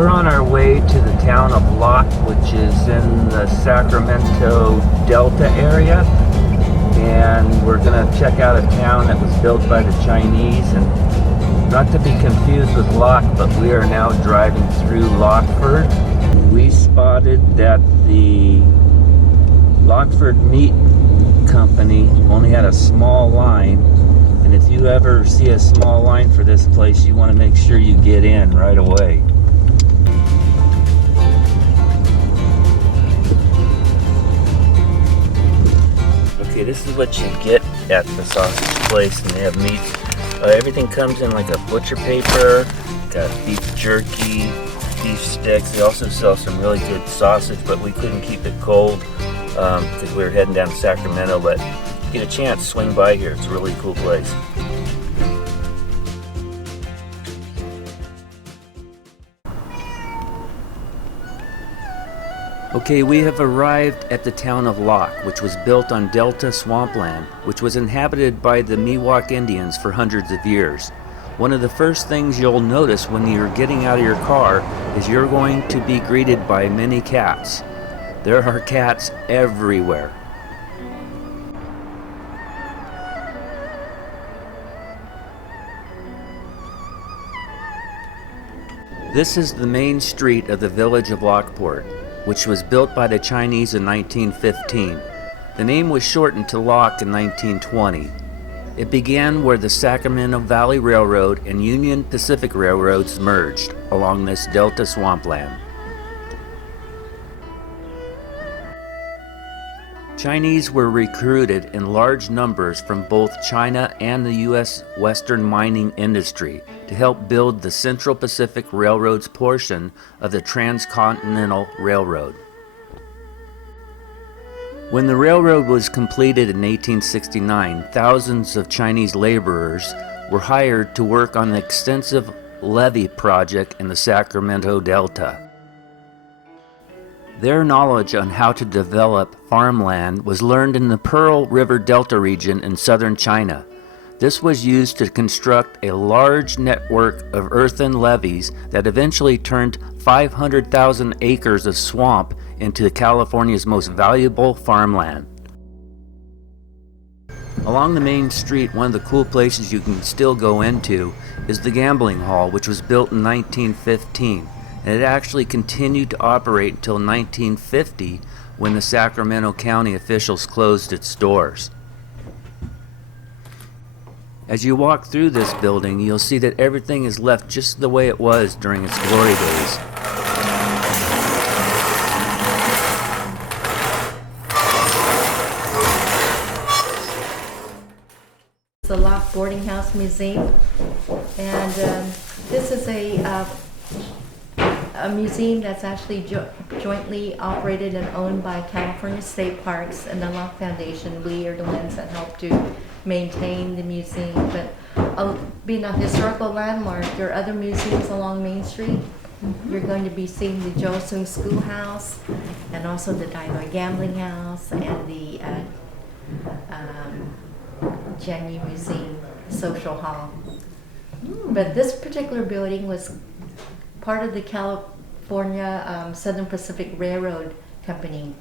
We're on our way to the town of Locke, which is in the Sacramento Delta area. And we're going to check out a town that was built by the Chinese. And not to be confused with Locke, but we are now driving through Lockford. We spotted that the Lockford Meat Company only had a small line. And if you ever see a small line for this place, you want to make sure you get in right away. Okay, this is what you get at the sausage place, and they have meat. Everything comes in like a butcher paper. Got beef jerky, beef sticks. They also sell some really good sausage, but we couldn't keep it cold because we were heading down to Sacramento. But if you get a chance, swing by here. It's a really cool place. Okay, we have arrived at the town of Locke, which was built on Delta swampland, which was inhabited by the Miwok Indians for hundreds of years. One of the first things you'll notice when you're getting out of your car is you're going to be greeted by many cats. There are cats everywhere. This is the main street of the village of Lockport, which was built by the Chinese in 1915. The name was shortened to Locke in 1920. It began where the Sacramento Valley Railroad and Union Pacific Railroads merged along this delta swampland. Chinese were recruited in large numbers from both China and the U.S. Western mining industry to help build the Central Pacific Railroad's portion of the Transcontinental Railroad. When the railroad was completed in 1869, thousands of Chinese laborers were hired to work on the extensive levee project in the Sacramento Delta. Their knowledge on how to develop farmland was learned in the Pearl River Delta region in southern China. This was used to construct a large network of earthen levees that eventually turned 500,000 acres of swamp into California's most valuable farmland. Along the main street, one of the cool places you can still go into is the gambling hall, which was built in 1915. And it actually continued to operate until 1950 when the Sacramento County officials closed its doors. As you walk through this building, you'll see that everything is left just the way it was during its glory days. The Locke Boarding House Museum, and this is a museum that's actually jointly operated and owned by California State Parks and the Locke Foundation. We are the ones that help to maintain the museum, but being a historical landmark, there are other museums along Main Street. You're going to be seeing the Josung Schoolhouse and also the Daiwa Gambling House and the Jenny Museum Social Hall. But this particular building was part of the California Southern Pacific Railroad Company.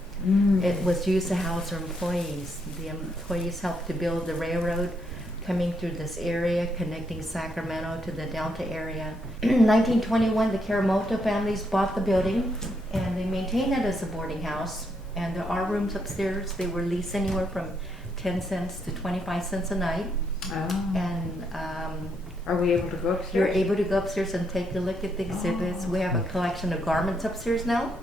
It was used to house their employees. The employees helped to build the railroad coming through this area, connecting Sacramento to the Delta area. In 1921, the Karamoto families bought the building, and they maintained it as a boarding house. And there are rooms upstairs. They were leased anywhere from 10 cents to 25 cents a night. Oh. And are we able to go upstairs? you're able to go upstairs and take a look at the exhibits. We have a collection of garments upstairs now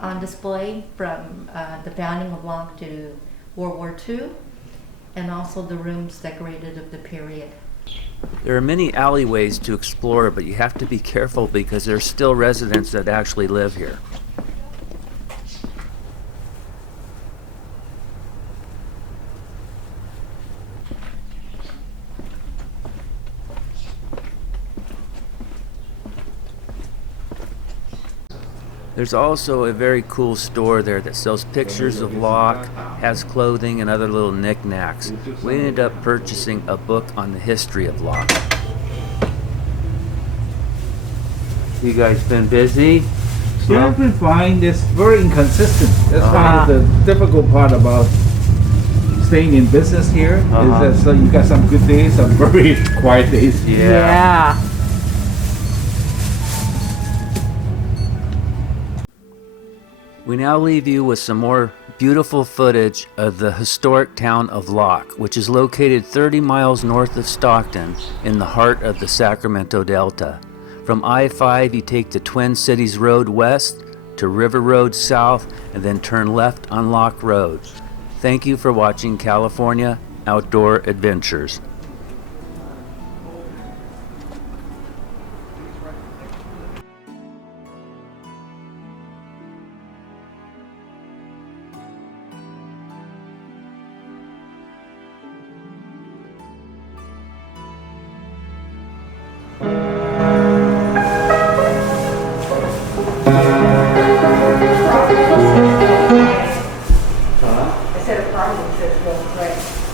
on display from the founding of Locke to World War II, and also the rooms decorated of the period. There are many alleyways to explore, but you have to be careful because there are still residents that actually live here. There's also a very cool store there that sells pictures of Locke, has clothing and other little knickknacks. We ended up purchasing a book on the history of Locke. You guys been busy? Yeah, I've been fine. It's very inconsistent. That's Uh-huh. kind of the difficult part about staying in business here. Uh-huh. Is that so you got some good days, some very quiet days. Yeah. We now leave you with some more beautiful footage of the historic town of Locke, which is located 30 miles north of Stockton in the heart of the Sacramento Delta. From I-5, you take the Twin Cities Road west to River Road south and then turn left on Locke Road. Thank you for watching California Outdoor Adventures. I said a problem says go right.